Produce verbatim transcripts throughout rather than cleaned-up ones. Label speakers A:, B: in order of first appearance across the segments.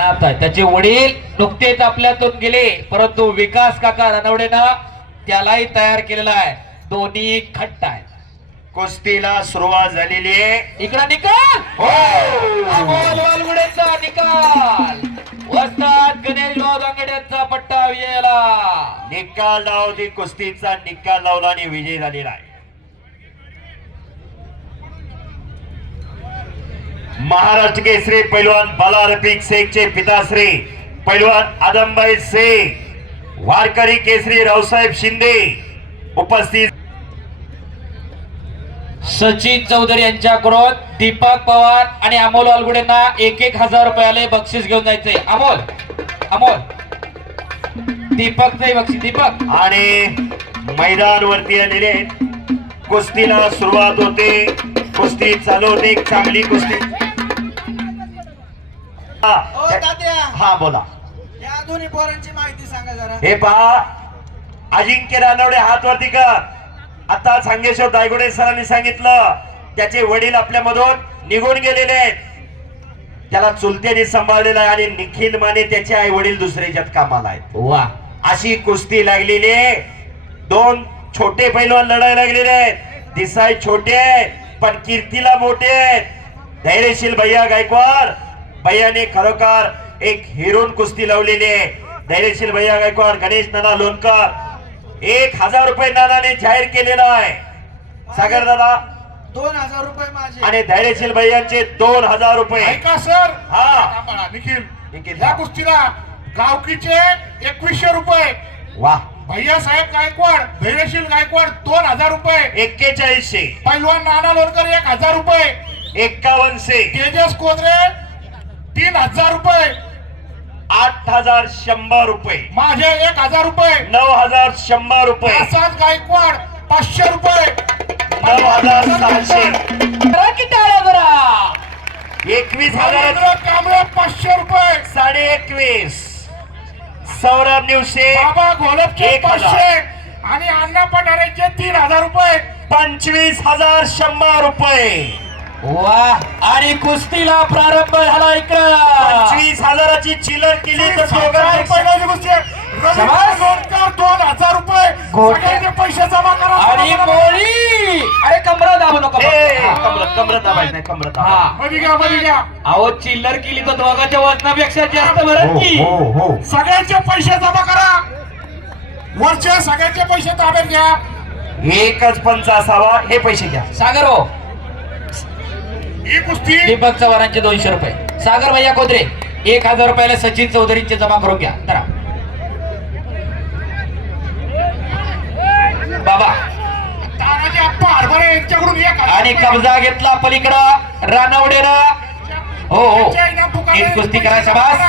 A: अनाथ आहे. त्याचे वडील नुकतेच आपल्यातून गेले, परंतु विकास काका रणवडेनं त्यालाही तयार केलेला आहे. दोन्ही खट्ट आहेत.
B: कुस्तीला सुरुवात झालेली आहे.
A: इकडा निकाल
B: हो
A: अमोल वालगुडेचा निकाल. वस्ताद गणेश गांगड्यांचा पट्टा विजयाला.
B: निकाल लावती कुस्तीचा निकाल लावला आणि विजय झालेला आहे. महाराष्ट्र केसरी पैलवान बाला रफिक शेखचे पिताश्री पैलवान आदमभाई शेख, वारकरी केसरी रावसाहेब शिंदे उपस्थित.
A: सचिन चौधरी यांच्याकडून दीपक पवार आणि अमोल वालगुडेंना एक एक हजार रुपयाले बक्षीस घेऊन जायचंय. अमोल अमोल दीपकचे बक्षीस. दीपक
B: आणि मैदान वरती आलेले आहेत. कुस्तीला सुरुवात होते. कुस्ती चालू होते. एक चांगली कुस्ती. हा,
C: ओ तात्या,
B: हा बोला.
C: या दोन्ही पोरांची माहिती सांगा जरा.
B: हे पहा, अजिंक्य रानवडे हात वरती कर. आता सांगेश्वर दायगुडे सरांनी सांगितलं त्याचे वडील आपल्या मधून निघून गेलेले आहेत. त्याला चुलत्याने सांभाळलेला आहे आणि निखिल माने त्याचे आई वडील दुसऱ्याच्यात कामाला आहेत.
A: वा,
B: अशी कुस्ती लागलेली आहे. दोन छोटे पैलवान लढायला लागलेले आहेत. दिसाय छोटे पण कीर्तीला मोठे आहेत. धैर्यशील भैया गायकवाड भैयाने खरोखर एक हिरोन कुस्ती लावलेली आहे. धैर्यशील भैया गायकवाड, गणेश नाना लोणकर एक हजार रुपये नानाने जाहीर केलेला आहे. सागर दादा
C: दोन हजार रुपये माझे
B: आणि धैर्यशील भैयांचे दोन हजार रुपये.
D: ऐका सर,
B: हा
D: निखिल
B: निखिल
D: या कुस्तीला गावकीचे एकवीसशे रुपये,
B: वा
D: भैया साहेब गायकवाड, धैर्यशील गायकवाड दोन हजार रुपये,
B: एक्केचाळीसशे,
D: पैलवान नाना लोणकर एक हजार रुपये,
B: एक्कावनशे,
D: तेजस कोदरे तीन हजार रुपये,
B: आठ हजार शंभर रुपये,
D: माझे एक हजार रुपये,
B: नऊ हजार शंभर रुपये,
D: प्रसाद गायकवाड पाचशे रुपये,
B: नऊ हजार सहाशे,
A: करा की टाळ्या बरा.
B: एकवीस हजार
D: रवींद्र कांबळे पाचशे रुपये,
B: साडे एकवीस, सौरभ निवसे
D: बाबा घोलपचे
B: एक हजार.
D: पाचशे आणि अण्णा पठारेचे तीन हजार रुपये,
B: पंचवीस हजार शंभर रुपये.
A: वा, आणि कुस्तीला प्रारंभ झाला. इकडं
B: पंचवीस हजाराची चिल्लर केली तर दोघांना
D: पहिली गोष्ट रवींद्र लोणकर दोन हजार रुपये, सगळ्यांचे पैसे जमा करा.
A: आणि मोळी. अरे कमरा दाबू नका.
B: ए,
A: हा.
B: कमरत कमरत दाबायचं नाही, कमरत दाबायचं.
A: हा,
D: मध्ये घ्या मध्ये घ्या,
A: अहो चिल्लर केली तर दोघांच्या वजनापेक्षा जास्त भरत की.
B: हो हो
D: सगळ्यांचे पैसे जमा करा. वरचे सगळ्यांचे पैसे ताब्यात घ्या.
B: एकच पंच असावा. हे पैसे घ्या.
A: सागर हो,
D: ही कुस्ती
A: दीपक चव्हाणांचे दोनशे रुपये. सागर भैया कोदरे एक हजार रुपयाला सचिन चौधरींचे जमा करून घ्या. धरा बाबा.
D: तानाजी आप्पा हरभरे यांच्याकडून एक हजार
A: आणि
D: रुपये.
A: कब्जा घेतला पलीकडं रानवडेनं. हो हो,
D: त्यांच्या इनाम पुकारे.
A: एक कुस्ती करा. शाबास.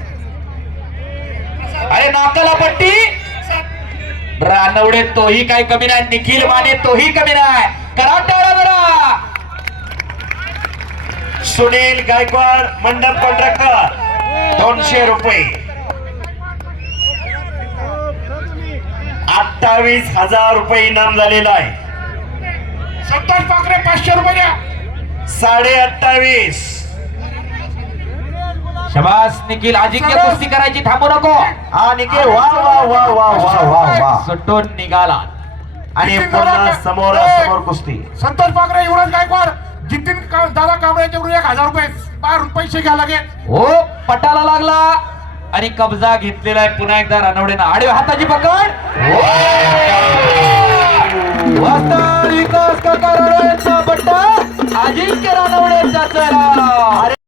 A: अरे नाकाला पट्टी. रानवडे तोही काही कमी नाही. निखिल माने तोही कमी नाही. करा टाळा जरा.
B: सुनील गायकवाड मंडप कॉन्ट्रॅक्टर दोनशे रुपये. अठ्ठावीस हजार रुपये इनाम झालेला आहे.
D: संतोष पाकरे पाचशे रुपये द्या.
B: साडे अठ्ठावीस.
A: शाबास निखिल. अजिंक्य कुस्ती करायची, थांबू नको.
B: हा निखिल, वा वा वा वा वा वा वा.
A: सुटून निघाला.
B: आणि पुन्हा समोरासमोर कुस्ती.
D: संतोष पाकरे, युवराज गायकवाड, जितीन का- दादा कांबळे यांच्याकडून एक हजार रुपये बाहेरून पैसे घ्या लागेल.
A: हो, पटाला लागला आणि कब्जा घेतलेला आहे पुन्हा एकदा रानवडेनं. आडव्या हाताची पकड. वाजता विकास काका रानवडेंचा